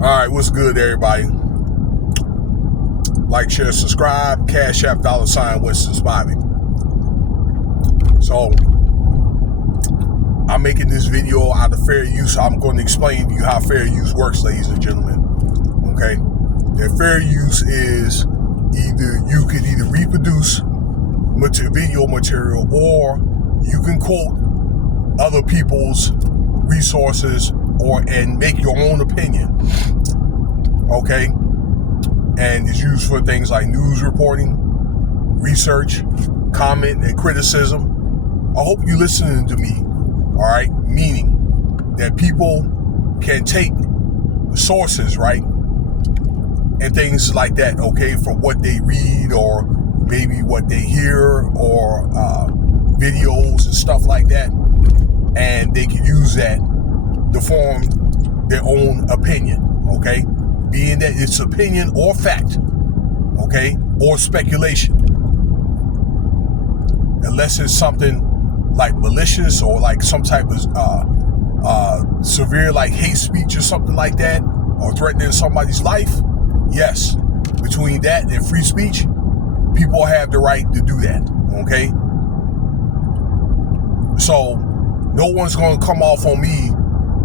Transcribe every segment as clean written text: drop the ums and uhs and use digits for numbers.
Alright, what's good, everybody? Like, share, subscribe, Cash App, $ Winston Bobby. So, I'm making this video out of fair use. I'm going to explain to you how fair use works, ladies and gentlemen. Okay? That fair use is you can either reproduce video material, or you can quote other people's resources and make your own opinion. Okay? And it's used for things like news reporting, research, comment, and criticism. I hope you're listening to me, all right? Meaning that people can take sources, right? And things like that, okay, from what they read or maybe what they hear or videos and stuff like that. And they can use that to form their own opinion, okay? Being that it's opinion or fact, okay, or speculation. Unless it's something like malicious or like some type of severe like hate speech or something like that, or threatening somebody's life, yes, between that and free speech, people have the right to do that, okay? So no one's going to come off on me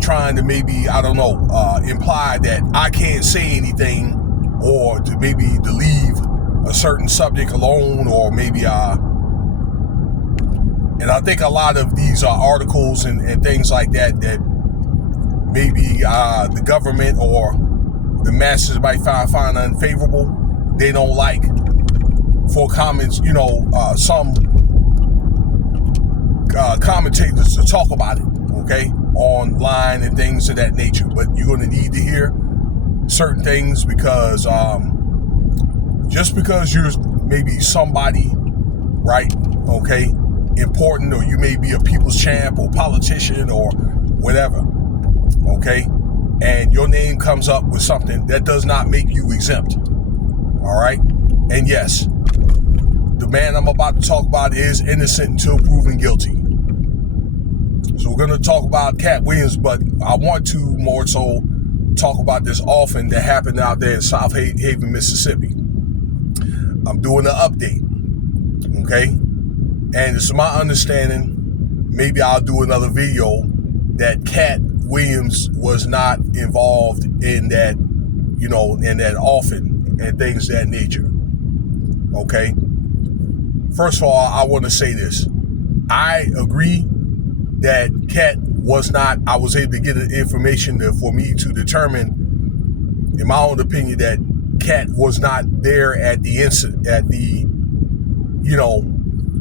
trying to maybe, I don't know, imply that I can't say anything, or to maybe to leave a certain subject alone, or maybe and I think a lot of these articles and things like that maybe the government or the masses might find unfavorable, they don't like for comments, some commentators to talk about it, okay, online and things of that nature. But you're going to need to hear certain things, because just because you're maybe somebody, right, okay, important, or you may be a people's champ or politician or whatever, okay, and your name comes up with something, that does not make you exempt. All right? And yes, the man I'm about to talk about is innocent until proven guilty. So we're going to talk about Katt Williams, but I want to more so talk about this orphan that happened out there in South Haven, Mississippi. I'm doing an update, okay? And it's my understanding, maybe I'll do another video, that Katt Williams was not involved in that, in that orphan and things of that nature, okay? First of all, I want to say this. I agree that Katt was not, I was able to get information for me to determine, in my own opinion, that Katt was not there at the incident,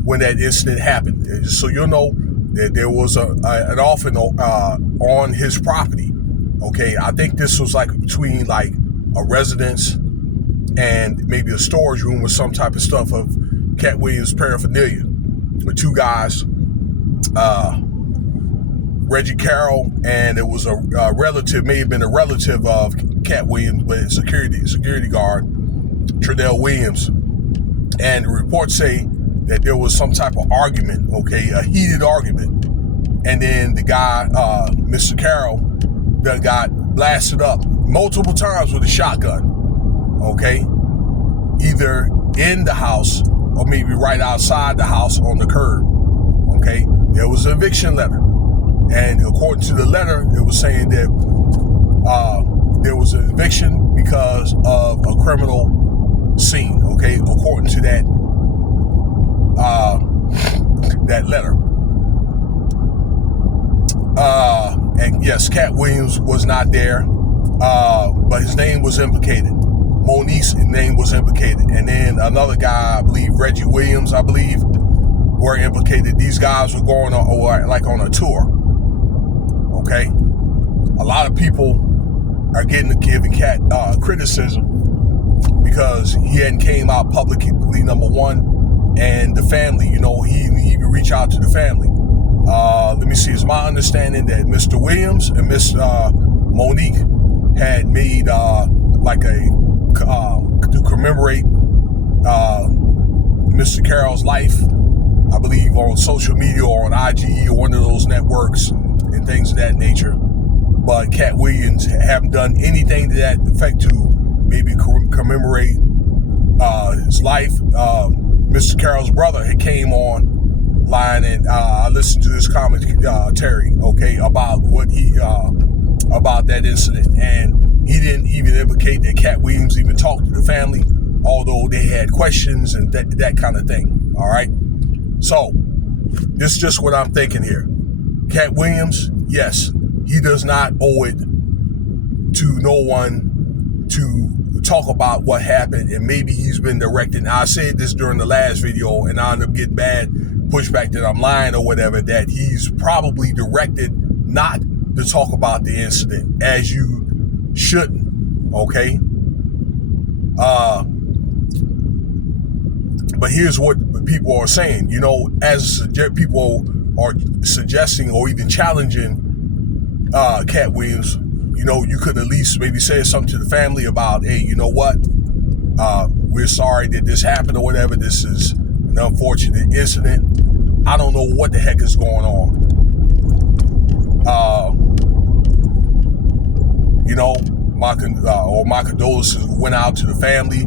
when that incident happened. So you'll know that there was an orphan on his property, okay? I think this was like between like a residence and maybe a storage room with some type of stuff of Katt Williams paraphernalia, with two guys, Reggie Caroll, and it was a relative, may have been a relative of Katt Williams, but a security guard, Katt Williams. And the reports say that there was some type of argument, okay, a heated argument. And then the guy, Mr. Caroll, that got blasted up multiple times with a shotgun, okay? Either in the house or maybe right outside the house on the curb, okay? There was an eviction letter. And according to the letter, it was saying that there was an eviction because of a criminal scene, okay? According to that letter. And yes, Katt Williams was not there, but his name was implicated. Monique's name was implicated. And then another guy, I believe, Reggie Williams, were implicated. These guys were going on a tour. Okay? A lot of people are giving Katt criticism because he hadn't came out publicly, number one, and the family, he would reach out to the family. Let me see, it's my understanding that Mr. Williams and Miss Monique had made to commemorate Mr. Caroll's life, I believe on social media or on IG or one of those networks and things of that nature. but Katt Williams haven't done anything to that effect to maybe commemorate his life. Mr. Caroll's brother had came on line, and I listened to his commentary, okay, about what he about that incident, and he didn't even implicate that Katt Williams even talked to the family, although they had questions and that kind of thing. All right, so this is just what I'm thinking here. Katt Williams, yes, he does not owe it to no one to talk about what happened, and maybe he's been directed. I said this during the last video, and I ended up getting bad pushback that I'm lying or whatever, that he's probably directed not to talk about the incident, as you shouldn't, okay? But here's what people are saying, you know, as people are suggesting or even challenging Katt Williams, you know, you could at least maybe say something to the family about, hey, you know what? We're sorry that this happened or whatever. This is an unfortunate incident. I don't know what the heck is going on. You know, my condolences went out to the family,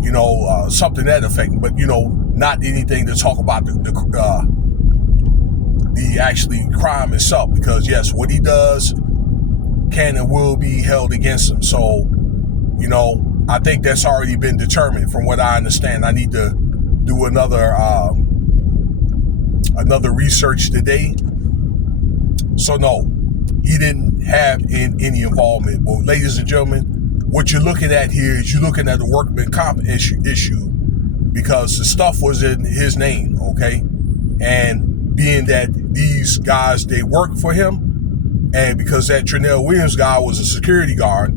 you know, something to that effect, but, you know, not anything to talk about the actually crime itself, because yes, what he does can and will be held against him. So, you know, I think that's already been determined from what I understand. I need to do another research today. So no, he didn't have any involvement. But ladies and gentlemen, what you're looking at here is you're looking at the workman comp issue because the stuff was in his name, okay? And being that these guys, they work for him, and because that Trinell Williams guy was a security guard,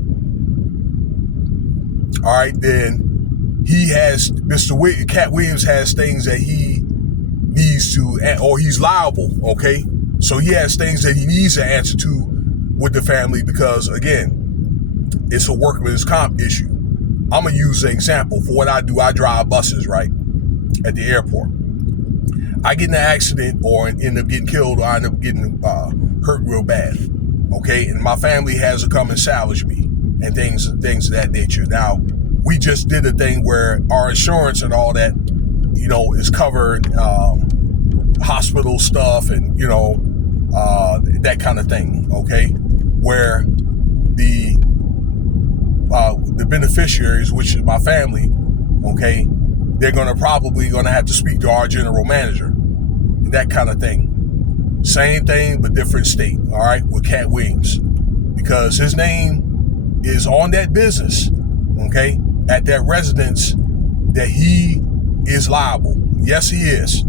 all right, then he has, Katt Williams has things that he needs to, or he's liable, okay? So he has things that he needs to answer to with the family because, again, it's a workman's comp issue. I'm going to use an example. For what I do, I drive buses, right, at the airport. I get in an accident or end up getting killed or I end up getting hurt real bad, okay? And my family has to come and salvage me and things of that nature. Now, we just did a thing where our insurance and all that, you know, is covered, hospital stuff and, you know, that kind of thing, okay? Where the beneficiaries, which is my family, okay, they're probably gonna have to speak to our general manager, that kind of thing. Same thing, but different state, all right, with Katt Williams, because his name is on that business, okay, at that residence, that he is liable. Yes, he is.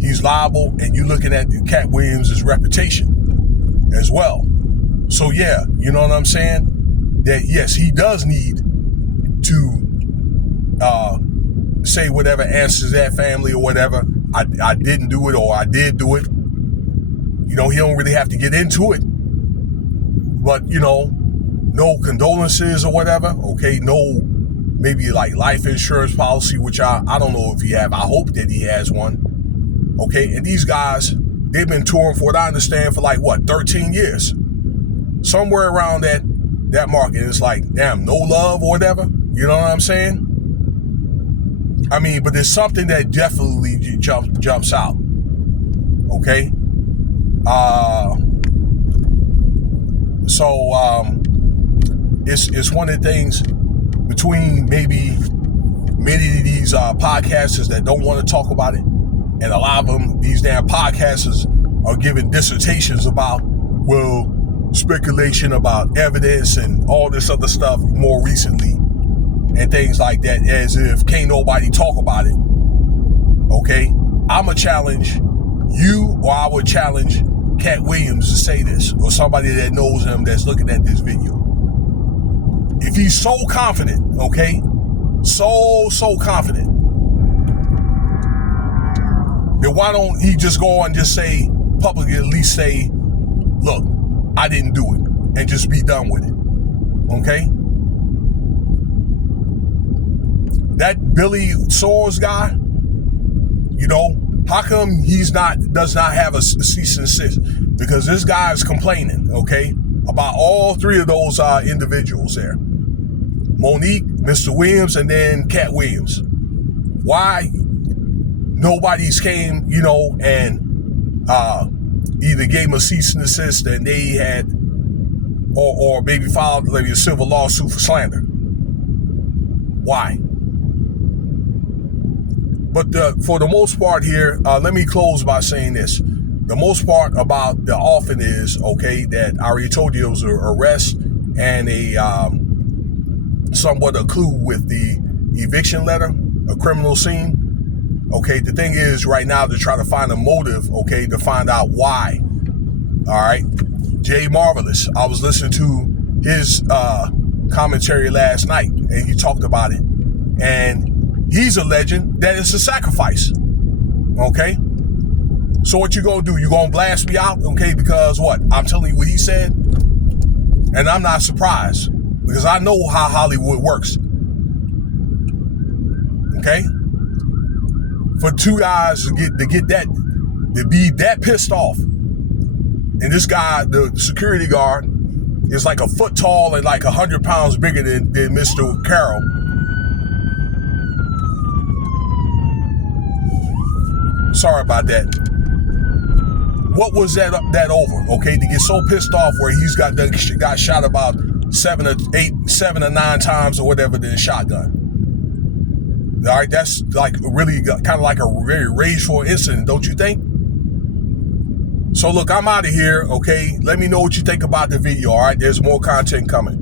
He's liable, and you're looking at Katt Williams' reputation as well. So yeah, you know what I'm saying? That yes, he does need to say whatever answers that family or whatever. I didn't do it or I did do it. You know, he don't really have to get into it. But, you know, no condolences or whatever, okay? No, maybe like life insurance policy, which I don't know if he have. I hope that he has one. Okay, and these guys, they've been touring for what I understand for like, what, 13 years? Somewhere around that market. It's like, damn, no love or whatever. You know what I'm saying? I mean, but there's something that definitely jumps out. Okay? It's one of the things between maybe many of these podcasters that don't want to talk about it, and a lot of them, these damn podcasters are giving dissertations about, well, speculation about evidence and all this other stuff more recently and things like that, as if can't nobody talk about it. Okay? I'ma challenge you, or I would challenge Katt Williams to say this, or somebody that knows him that's looking at this video. If he's so confident, okay, so confident, then why don't he just go and just say publicly, at least say, look, I didn't do it, and just be done with it, okay? That Billy Soares guy, you know, how come does not have a cease and desist? Because this guy is complaining, okay, about all three of those individuals there. Monique, Mr. Williams, and then Katt Williams. Why nobody's came, and either gave them a cease and desist and they had, or maybe filed maybe a civil lawsuit for slander. Why? But for the most part here, let me close by saying this. The most part about the often is, okay, that I already told you it was an arrest and a somewhat a clue with the eviction letter, a criminal scene. Okay, the thing is right now to try to find a motive, okay, to find out why. All right, Jay Marvelous, I was listening to his commentary last night and he talked about it, and he's alleging that it's a sacrifice. Okay, so what you gonna do? You gonna blast me out? Okay, because what? I'm telling you what he said, and I'm not surprised because I know how Hollywood works. Okay, for two guys to be that pissed off, and this guy, the security guard, is like a foot tall and like 100 pounds bigger than Mr. Caroll. Sorry about that. What was that over? Okay, to get so pissed off where he's got shot about 7 or 9 times or whatever in a shotgun. All right, that's like really kind of like a very rageful incident, don't you think? So look, I'm out of here. Okay, let me know what you think about the video. All right, there's more content coming.